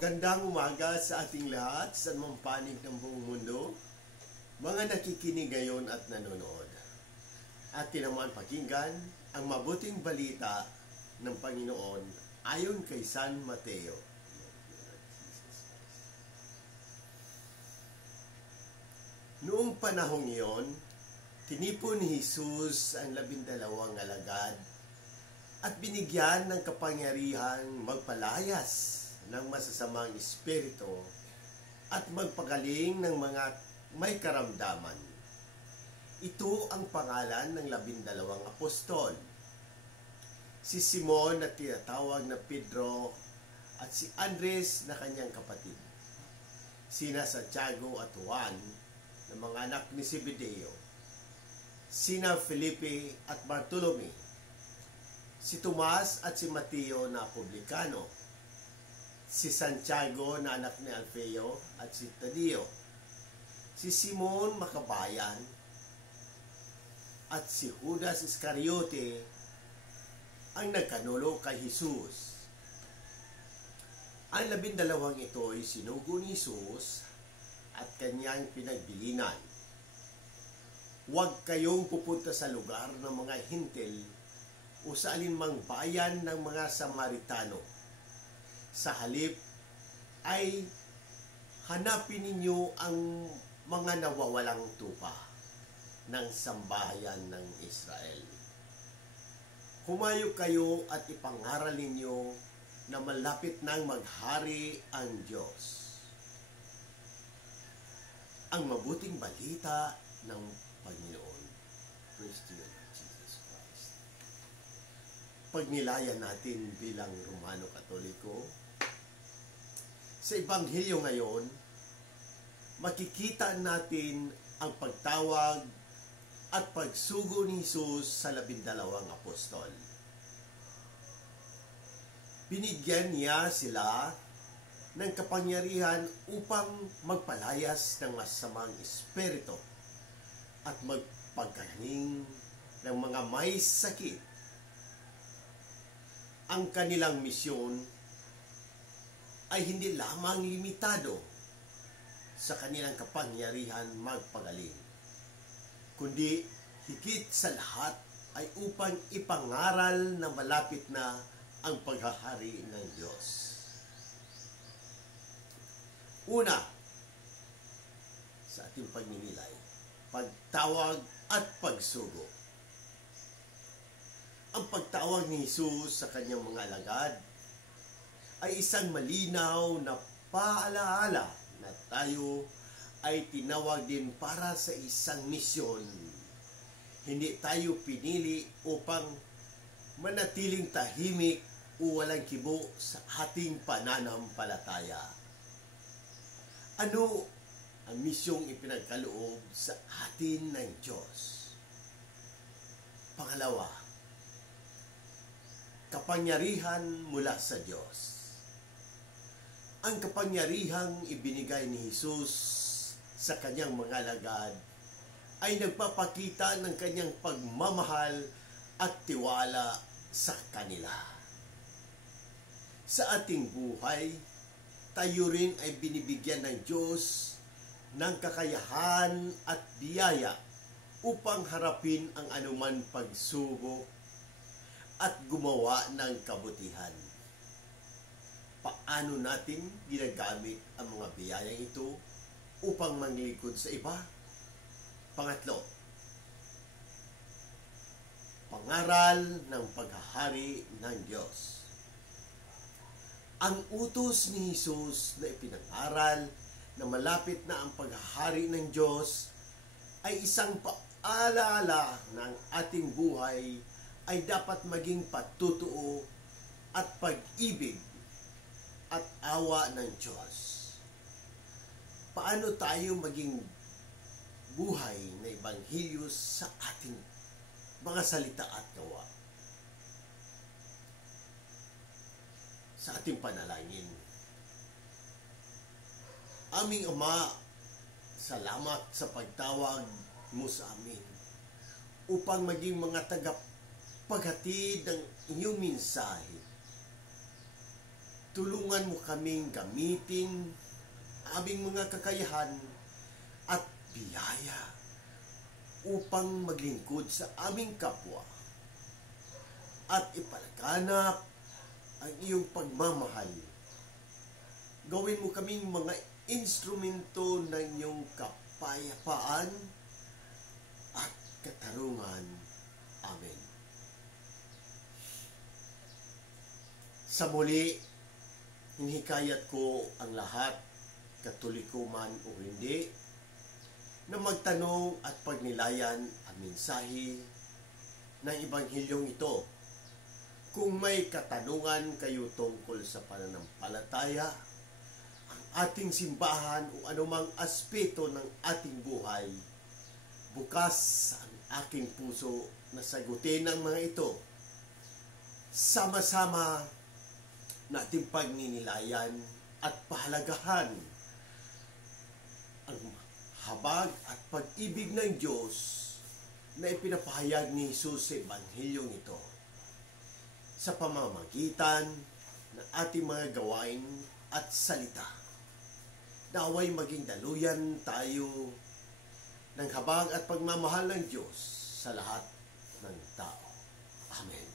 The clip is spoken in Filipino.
Magandang umaga sa ating lahat sa anumang panig ng buong mundo, mga nakikinig ngayon at nanonood. Atin naman pakinggan ang mabuting balita ng Panginoon ayon kay San Mateo. Noong panahong iyon, tinipon ni Jesus ang 12 alagad at binigyan ng kapangyarihan magpalayas ng masasamang espiritu at magpagaling ng mga may karamdaman. Ito ang pangalan ng 12 apostol. Si Simon na tinatawag na Pedro at si Andres na kanyang kapatid. Sina Santiago at Juan na mga anak ni Zebedeo. Sina Felipe at Bartolome. Si Tomas at si Mateo na publikano. Si Santiago na anak ni Alfeo at si Tadeo, si Simon Makabayan, at si Judas Iscariote ang nagkanulo kay Jesus. Ang 12 ito ay sinugo ni Jesus at kanyang pinagbilinan. Huwag kayong pupunta sa lugar ng mga hintil o sa alinmang bayan ng mga Samaritano. Sa halip ay hanapin ninyo ang mga nawawalang tupa ng sambahayan ng Israel. Humayo kayo at ipangaral ninyo na malapit nang maghari ang Diyos. Ang mabuting balita ng Panginoon. Praise to you, Jesus Christ. Pagnilayan natin bilang Romano Katoliko, sa Ebanghelyo ngayon, makikita natin ang pagtawag at pagsugo ni Jesus sa 12 apostol. Binigyan niya sila ng kapangyarihan upang magpalayas ng masamang espiritu at magpagaling ng mga may sakit. Ang kanilang misyon ay hindi lamang limitado sa kanilang kapangyarihan magpagaling, kundi higit sa lahat ay upang ipangaral na malapit na ang paghahari ng Diyos. Una, sa ating pagninilay, pagtawag at pagsugo. Ang pagtawag ni Jesus sa kanyang mga alagad ay isang malinaw na paalaala na tayo ay tinawag din para sa isang misyon. Hindi tayo pinili upang manatiling tahimik o walang kibo sa ating pananampalataya. Ano ang misyong ipinagkaloob sa atin ng Diyos? Pangalawa, kapangyarihan mula sa Diyos. Ang kapangyarihang ibinigay ni Jesus sa kanyang mga alagad ay nagpapakita ng kanyang pagmamahal at tiwala sa kanila. Sa ating buhay, tayo rin ay binibigyan ng Diyos ng kakayahan at biyaya upang harapin ang anuman pagsubok at gumawa ng kabutihan. Paano natin ginagamit ang mga biyayang ito upang manglingkod sa iba? Pangatlo, pangaral ng paghahari ng Diyos. Ang utos ni Jesus na ipinangaral na malapit na ang paghahari ng Diyos ay isang paalala ng ating buhay ay dapat maging patutuo at pag-ibig at awa ng Diyos. Paano tayo maging buhay na Ebanghelyo sa ating mga salita at gawa? Sa ating panalangin. Aming Ama, salamat sa pagtawag mo sa amin upang maging mga tagapaghatid ng iyong mensahe tulungan mo kaming gamitin aming mga kakayahan at biyaya upang maglingkod sa aming kapwa at ipalaganap ang iyong pagmamahal. Gawin mo kaming mga instrumento ng iyong kapayapaan at katarungan. Amen. Sa muli, hinihikayat ko ang lahat, Katoliko man o hindi, na magtanong at pagnilayan ang mensahe ng Ebanghilyong ito. Kung may katanungan kayo tungkol sa pananampalataya, ang ating simbahan o anumang aspeto ng ating buhay, bukas ang aking puso na sagutin ang mga ito. Sama-sama nating pagninilayan at pahalagahan ang habag at pag-ibig ng Diyos na ipinapahayag ni Jesus sa Ebanghilyong ito sa pamamagitan ng ating mga gawain at salita. Naway maging daluyan tayo ng habag at pagmamahal ng Diyos sa lahat ng tao. Amen.